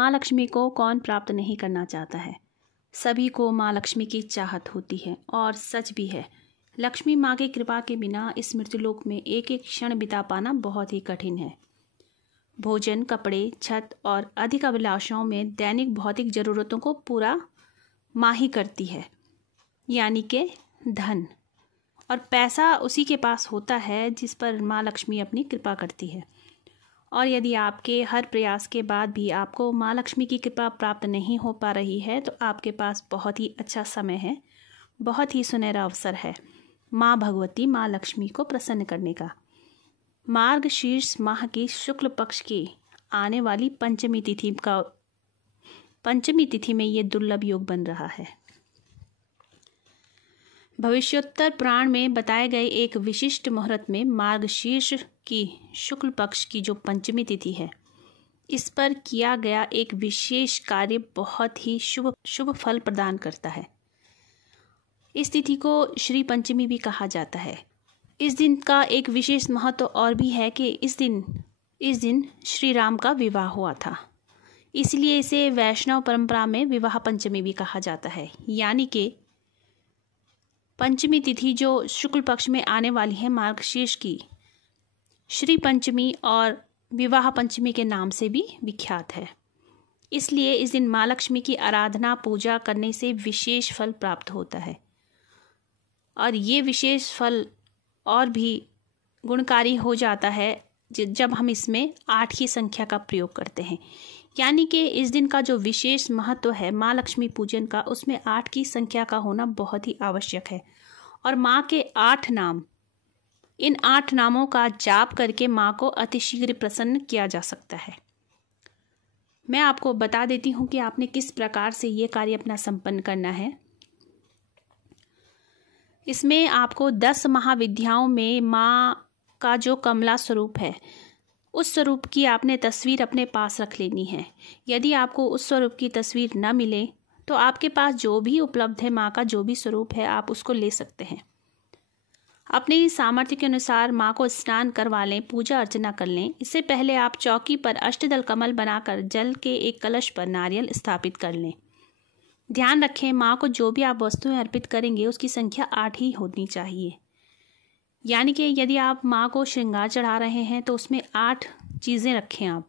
माँ लक्ष्मी को कौन प्राप्त नहीं करना चाहता है। सभी को माँ लक्ष्मी की चाहत होती है और सच भी है। लक्ष्मी माँ की कृपा के बिना इस मृत्युलोक में एक एक क्षण बिता पाना बहुत ही कठिन है। भोजन, कपड़े, छत और अधिक अभिलाषाओं में दैनिक भौतिक जरूरतों को पूरा माँ ही करती है, यानी कि धन और पैसा उसी के पास होता है जिस पर माँ लक्ष्मी अपनी कृपा करती है। और यदि आपके हर प्रयास के बाद भी आपको माँ लक्ष्मी की कृपा प्राप्त नहीं हो पा रही है तो आपके पास बहुत ही अच्छा समय है, बहुत ही सुनहरा अवसर है माँ भगवती, माँ लक्ष्मी को प्रसन्न करने का। मार्गशीर्ष माह की शुक्ल पक्ष की आने वाली पंचमी तिथि में ये दुर्लभ योग बन रहा है। भविष्योत्तर पुराण में बताए गए एक विशिष्ट मुहूर्त में मार्गशीर्ष की शुक्ल पक्ष की जो पंचमी तिथि है, इस पर किया गया एक विशेष कार्य बहुत ही शुभ फल प्रदान करता है। इस तिथि को श्री पंचमी भी कहा जाता है। इस दिन का एक विशेष महत्व और भी है कि इस दिन श्री राम का विवाह हुआ था, इसलिए इसे वैष्णव परंपरा में विवाह पंचमी भी कहा जाता है। यानी कि पंचमी तिथि जो शुक्ल पक्ष में आने वाली है मार्गशीर्ष की, श्री पंचमी और विवाह पंचमी के नाम से भी विख्यात है। इसलिए इस दिन माँ लक्ष्मी की आराधना पूजा करने से विशेष फल प्राप्त होता है और ये विशेष फल और भी गुणकारी हो जाता है जब हम इसमें 8 की संख्या का प्रयोग करते हैं। यानी कि इस दिन का जो विशेष महत्व है माँ लक्ष्मी पूजन का, उसमें 8 की संख्या का होना बहुत ही आवश्यक है। और माँ के 8 नाम, इन 8 नामों का जाप करके माँ को अतिशीघ्र प्रसन्न किया जा सकता है। मैं आपको बता देती हूँ कि आपने किस प्रकार से ये कार्य अपना संपन्न करना है। इसमें आपको 10 महाविद्याओं में माँ का जो कमला स्वरूप है, उस स्वरूप की आपने तस्वीर अपने पास रख लेनी है। यदि आपको उस स्वरूप की तस्वीर न मिले तो आपके पास जो भी उपलब्ध है, माँ का जो भी स्वरूप है, आप उसको ले सकते हैं। अपने सामर्थ्य के अनुसार माँ को स्नान करवा लें, पूजा अर्चना कर लें। इससे पहले आप चौकी पर अष्टदल कमल बनाकर जल के एक कलश पर नारियल स्थापित कर लें। ध्यान रखें, माँ को जो भी आप वस्तुएं अर्पित करेंगे उसकी संख्या 8 ही होनी चाहिए। यानी कि यदि आप माँ को श्रृंगार चढ़ा रहे हैं तो उसमें 8 चीज़ें रखें। आप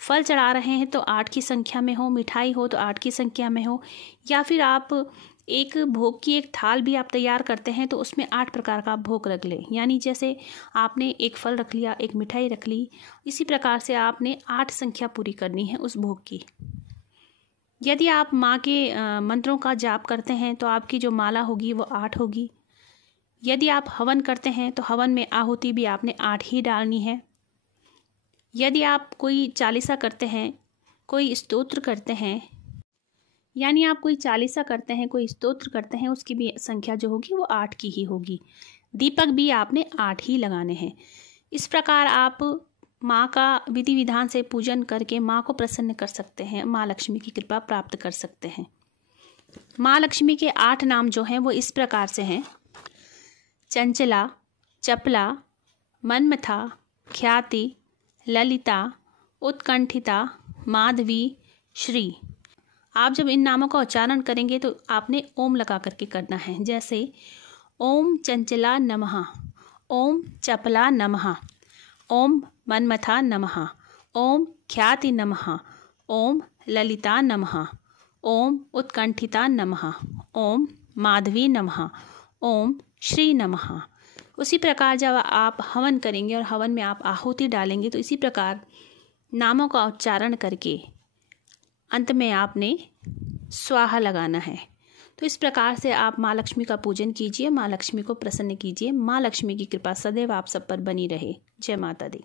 फल चढ़ा रहे हैं तो 8 की संख्या में हो, मिठाई हो तो 8 की संख्या में हो, या फिर आप एक भोग की एक थाल भी आप तैयार करते हैं तो उसमें 8 प्रकार का भोग रख लें। यानी जैसे आपने एक फल रख लिया, एक मिठाई रख ली, इसी प्रकार से आपने 8 संख्या पूरी करनी है उस भोग की। यदि आप माँ के मंत्रों का जाप करते हैं तो आपकी जो माला होगी वो 8 होगी। यदि आप हवन करते हैं तो हवन में आहुति भी आपने 8 ही डालनी है। यदि आप कोई चालीसा करते हैं, कोई स्तोत्र करते हैं, यानी आप कोई चालीसा करते हैं, कोई स्तोत्र करते हैं, उसकी भी संख्या जो होगी वो 8 की ही होगी। दीपक भी आपने 8 ही लगाने हैं। इस प्रकार आप माँ का विधि विधान से पूजन करके माँ को प्रसन्न कर सकते हैं, माँ लक्ष्मी की कृपा प्राप्त कर सकते हैं। माँ लक्ष्मी के 8 नाम जो हैं वो इस प्रकार से हैं: चंचला, चपला, मनमथा, ख्याति, ललिता, उत्कंठिता, माधवी, श्री। आप जब इन नामों का उच्चारण करेंगे तो आपने ओम लगा करके करना है। जैसे ओम चंचला नमः, ओम चपला नमः, ओम मनमथा नमः, ओम ख्याति नमः, ओम ललिता नमः, ओम उत्कंठिता नमः, ओम माधवी नमः, ओम श्री नमः। उसी प्रकार जब आप हवन करेंगे और हवन में आप आहुति डालेंगे तो इसी प्रकार नामों का उच्चारण करके अंत में आपने स्वाहा लगाना है। तो इस प्रकार से आप माँ लक्ष्मी का पूजन कीजिए, माँ लक्ष्मी को प्रसन्न कीजिए। माँ लक्ष्मी की कृपा सदैव आप सब पर बनी रहे। जय माता दी।